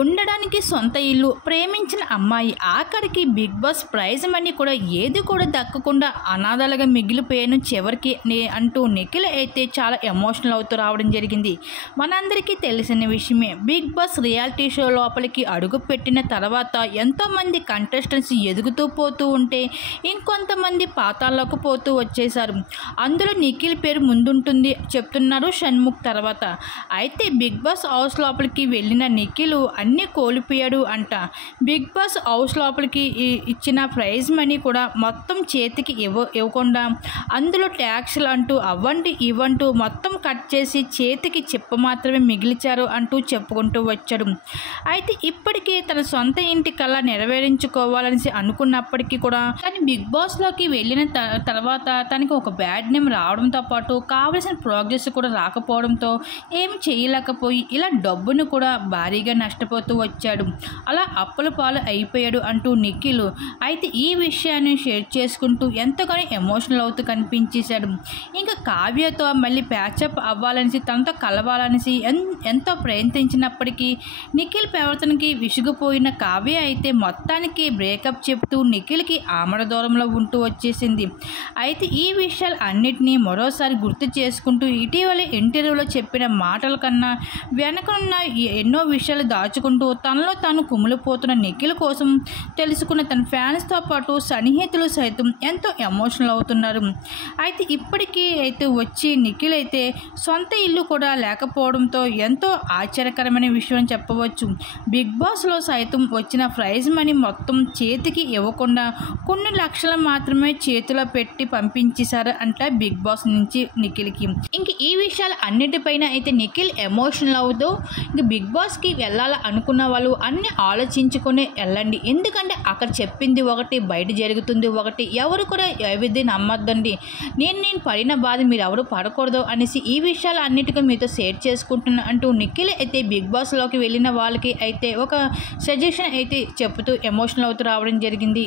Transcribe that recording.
ఉండడానికి సొంత ఇల్లు, ప్రేమించిన అమ్మాయి, ఆఖరికి బిగ్ బాస్ ప్రైజ్ మనీ కూడా ఏది కూడా దక్కకుండా అనాథలుగా మిగిలిపోయాను చివరికి అంటూ నిఖిల్ అయితే చాలా ఎమోషనల్ అవుతూ రావడం జరిగింది. మనందరికీ తెలిసిన విషయమే. బిగ్ బాస్ రియాలిటీ షో లోపలికి అడుగు పెట్టిన తర్వాత ఎంతోమంది కంటెస్టెంట్స్ ఎదుగుతూ పోతూ ఉంటే ఇంకొంతమంది పాతాల్లోకి పోతూ వచ్చేశారు. అందులో నిఖిల్ పేరు ముందుంటుంది చెప్తున్నారు షణ్ముఖ్ తర్వాత. అయితే బిగ్ బాస్ హౌస్ లోపలికి వెళ్ళిన నిఖిల్ అన్నీ కోల్పోయాడు అంట. బిగ్ బాస్ హౌస్ లోపలికి ఇచ్చిన ప్రైజ్ మనీ కూడా మొత్తం చేతికి ఇవ్వకుండా అందులో ట్యాక్స్లు అంటూ అవ్వండి ఇవ్వంటూ మొత్తం కట్ చేసి చేతికి చిప్ప మాత్రమే మిగిల్చారు అంటూ చెప్పుకుంటూ వచ్చాడు. అయితే ఇప్పటికే తన సొంత ఇంటి కళ నెరవేరించుకోవాలని అనుకున్నప్పటికీ కూడా కానీ బిగ్ బాస్లోకి వెళ్ళిన తర్వాత తనకి ఒక బ్యాడ్ నేమ్ రావడంతో పాటు కావలసిన ప్రోగ్రెస్ కూడా రాకపోవడంతో ఏమి చేయలేకపోయి ఇలా డబ్బును కూడా భారీగా నష్టపోతూ వచ్చాడు. అలా అప్పుల పాలు అయిపోయాడు అంటూ నిఖిల్ అయితే ఈ విషయాన్ని షేర్ చేసుకుంటూ ఎంతగానో ఎమోషనల్ అవుతూ కనిపించేశాడు. ఇంకా కావ్యతో మళ్ళీ ప్యాచప్ అవ్వాలనేసి తనతో కలవాలనేసి ఎంతో ప్రయత్నించినప్పటికీ నిఖిల్ ప్రవర్తనకి విసిగిపోయిన కావ్య అయితే మొత్తానికి బ్రేకప్ చెప్తూ నిఖిల్కి ఆమడ దూరంలో ఉంటూ వచ్చేసింది. అయితే ఈ విషయాలు అన్నిటినీ మరోసారి గుర్తు చేసుకుంటూ ఇటీవల ఇంటర్వ్యూలో చెప్పిన మాటల కన్నా వెనకనున్న ఎన్నో విషయాలు దాచుకుంటూ తనలో తాను కుమిలిపోతున్న నిఖిల్ కోసం తెలుసుకున్న తన ఫ్యాన్స్తో పాటు సన్నిహితులు సైతం ఎంతో ఎమోషనల్ అవుతున్నారు. అయితే ఇప్పటికీ అయితే వచ్చి నిఖిల్ అయితే సొంత ఇల్లు కూడా లేకపోవడంతో ఎంతో ఆశ్చర్యకరమైన విషయం అని చెప్పవచ్చు. బిగ్ బాస్లో సైతం వచ్చిన ప్రైజ్ మనీ మొత్తం చేతికి ఇవ్వకుండా కొన్ని లక్షలు మాత్రమే చేతిలో పెట్టి పంపించేశారు అంట బిగ్ బాస్ నుంచి నిఖిల్కి. ఇంక ఈ విషయాలు అన్నిటిపైన అయితే నిఖిల్ ఎమోషనల్ అవుతూ ఇంక బిగ్ బాస్కి వెళ్ళాలి అనుకున్న వాళ్ళు అన్నీ ఆలోచించుకొని వెళ్ళండి. ఎందుకంటే అక్కడ చెప్పింది ఒకటి, బయట జరుగుతుంది ఒకటి. ఎవరు కూడా ఏవిధి నమ్మద్దండి. నేను పడిన బాధ మీరు ఎవరు పడకూడదు అనేసి ఈ విషయాలు అన్నిటికీ మీతో షేర్ చేసుకుంటున్నా అంటూ నిఖిల్ అయితే బిగ్ బాస్లోకి వెళ్ళిన వాళ్ళకి అయితే ఒక సజెషన్ అయితే చెప్తూ ఎమోషనల్ అవుతూ రావడం జరిగింది.